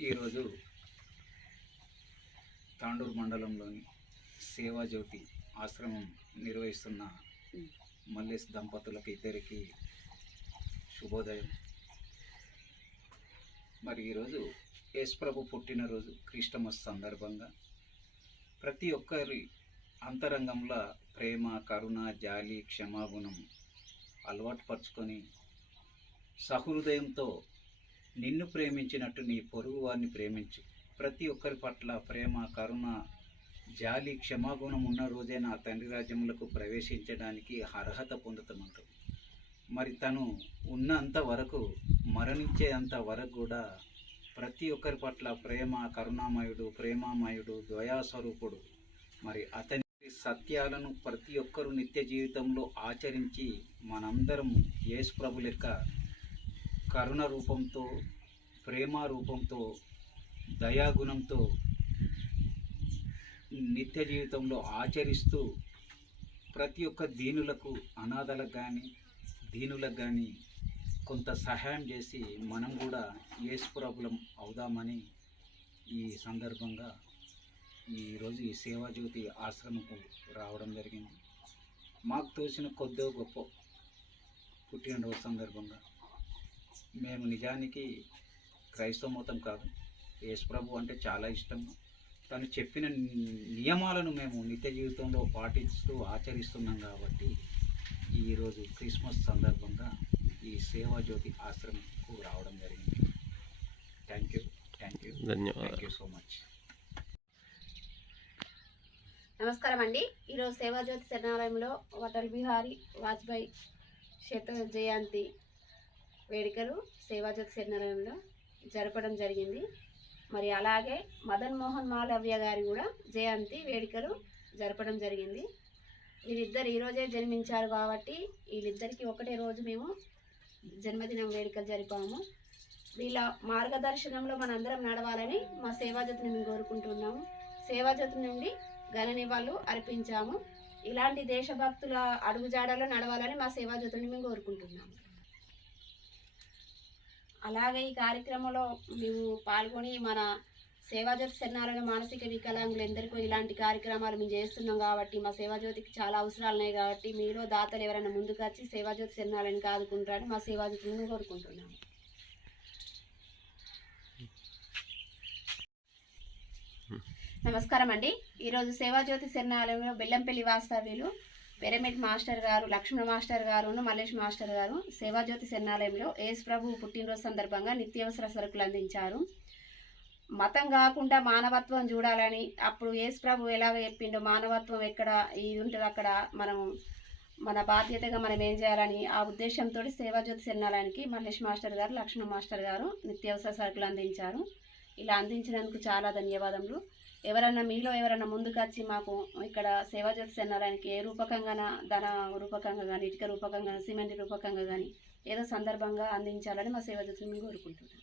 ఈరోజు తాండూరు మండలంలోని సేవాజ్యోతి ఆశ్రమం నిర్వహిస్తున్న మల్లేష్ దంపతులకు ఇద్దరికి శుభోదయం. మరి ఈరోజు యేసుప్రభు పుట్టినరోజు క్రిస్టమస్ సందర్భంగా ప్రతి ఒక్కరి అంతరంగంలో ప్రేమ కరుణ జాలి క్షమాగుణం అలవాటు పరుచుకొని సహృదయంతో నిన్ను ప్రేమించినట్టు నీ పొరుగు వారిని ప్రేమించు ప్రతి ఒక్కరి పట్ల ప్రేమ కరుణ జాలి క్షమాగుణం ఉన్న రోజే నా తండ్రి రాజ్యములకు ప్రవేశించడానికి అర్హత పొందుతామంటాం మరి తను ఉన్నంత వరకు మరణించేంత వరకు కూడా ప్రతి ఒక్కరి పట్ల ప్రేమ కరుణామయుడు ప్రేమామయుడు ద్వయాస్వరూపుడు. మరి అతని సత్యాలను ప్రతి ఒక్కరూ నిత్య జీవితంలో ఆచరించి మనందరం యేసు ప్రభు లెక్క కరుణ రూపంతో ప్రేమ రూపంతో దయాగుణంతో నిత్య జీవితంలో ఆచరిస్తూ ప్రతి ఒక్క దీనులకు అనాథలకు కానీ దీనులకు కానీ కొంత సహాయం చేసి మనం కూడా యేసుప్రభులం అవుదామని ఈ సందర్భంగా ఈరోజు ఈ సేవాజ్యోతి ఆశ్రమకు రావడం జరిగింది. మాకు తోచిన కొద్దో గొప్ప పుట్టినరోజు సందర్భంగా మేము నిజానికి క్రైస్తవ మతం కాదు. యేసుప్రభు అంటే చాలా ఇష్టం. తను చెప్పిన నియమాలను మేము నిత్య జీవితంలో పాటిస్తూ ఆచరిస్తున్నాం కాబట్టి ఈరోజు క్రిస్మస్ సందర్భంగా ఈ సేవాజ్యోతి ఆశ్రమంకు రావడం జరిగింది. థ్యాంక్ యూ థ్యాంక్ యూ ధన్యవాదాలు. థ్యాంక్ యూ సో మచ్ నమస్కారం అండి. ఈరోజు సేవాజ్యోతి శరణాలయంలో అటల్ బిహారీ వాజ్పేయి శత జయంతి వేడుకలు సేవాజ్యోతి శరణాలయంలో జరపడం జరిగింది. మరి అలాగే మదన్ మోహన్ మాలవ్య గారి కూడా జయంతి వేడుకలు జరపడం జరిగింది. వీరిద్దరు ఈరోజే జన్మించారు కాబట్టి వీళ్ళిద్దరికీ ఒకటే రోజు మేము జన్మదినం వేడుకలు జరిపాము. వీళ్ళ మార్గదర్శనంలో మనందరం నడవాలని మా సేవాజ్యోతిని మేము కోరుకుంటున్నాము. సేవాజతి నుండి ఘననివాళ్ళు అర్పించాము. ఇలాంటి దేశభక్తుల అడుగుజాడలో నడవాలని మా సేవాజతుని మేము కోరుకుంటున్నాము. అలాగే ఈ కార్యక్రమంలో మేము పాల్గొని మన సేవాజ్యోతి శరణాలను మానసిక వికలాంగులు ఎందరికో ఇలాంటి కార్యక్రమాలు మేము చేస్తున్నాం కాబట్టి మా సేవాజ్యోతికి చాలా అవసరాలు ఉన్నాయి కాబట్టి మీలో దాతలు ఎవరైనా ముందుకు వచ్చి సేవాజ్యోతి శరణాలను ఆదుకుంటారని మా సేవాజ్యోతిని మేము కోరుకుంటున్నాము. నమస్కారం అండి. ఈరోజు సేవాజ్యోతి శరణాలయంలో బెల్లంపల్లి వాస్తవ్యులు పిరమిడ్ మాస్టర్ గారు లక్ష్మణ మాస్టర్ గారును మల్లేష్ మాస్టర్ గారు సేవాజ్యోతి శరణాలయంలో యేసు ప్రభు పుట్టినరోజు సందర్భంగా నిత్యావసర సరుకులు అందించారు. మతం కాకుండా మానవత్వం చూడాలని అప్పుడు యేసు ప్రభు ఎలాగ చెప్పిండో మానవత్వం ఎక్కడ ఇది ఉంటుంది అక్కడ మనం మన బాధ్యతగా మనం ఏం చేయాలని ఆ ఉద్దేశంతో సేవాజ్యోతి శరణాలయానికి మల్లేష్ మాస్టర్ గారు లక్ష్మణ మాస్టర్ గారు నిత్యావసర సరుకులు అందించారు. ఇలా అందించినందుకు చాలా ధన్యవాదములు. ఎవరన్నా మీలో ఎవరన్నా ముందుకు వచ్చి మాకు ఇక్కడ సేవ చేస్తున్నారు ఆయనకి ఏ రూపకంగా ధన రూపకంగా కానీ ఇటుక రూపకంగా సిమెంట్ రూపకంగా కానీ ఏదో సందర్భంగా అందించాలని మా సేవాజ్యోతిని మేము కోరుకుంటున్నాం.